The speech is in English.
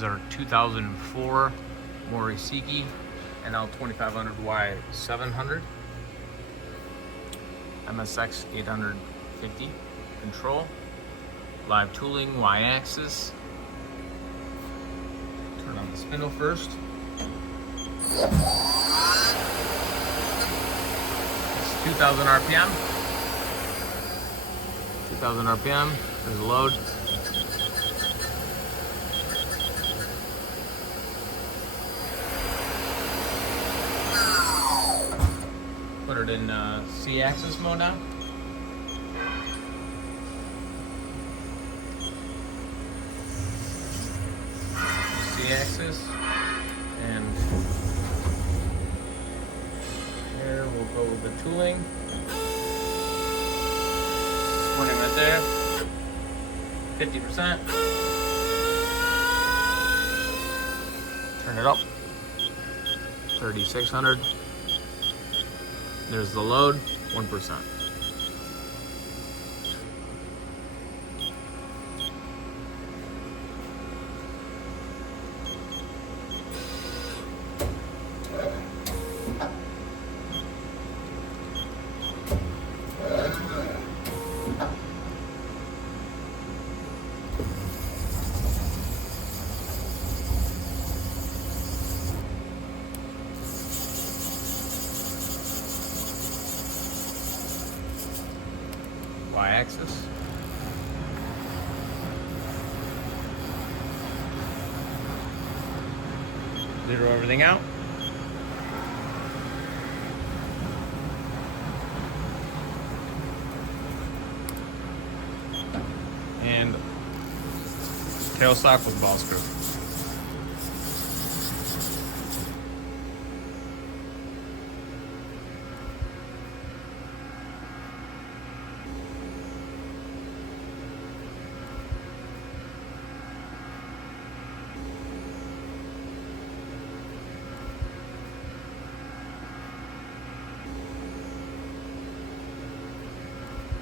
is our 2004 Mori Seiki NL2500Y 700. MSX 850 control. Live tooling, Y-axis. Turn on the spindle first. It's 2000 RPM. 2000 RPM. There's a load. Put it in C-axis mode now. C-axis, and here we'll go with the tooling. Pointing right there. 50%. Turn it up. 3600. There's the load, 1%. Y-axis. Zero everything out. And tailstock with ball screw.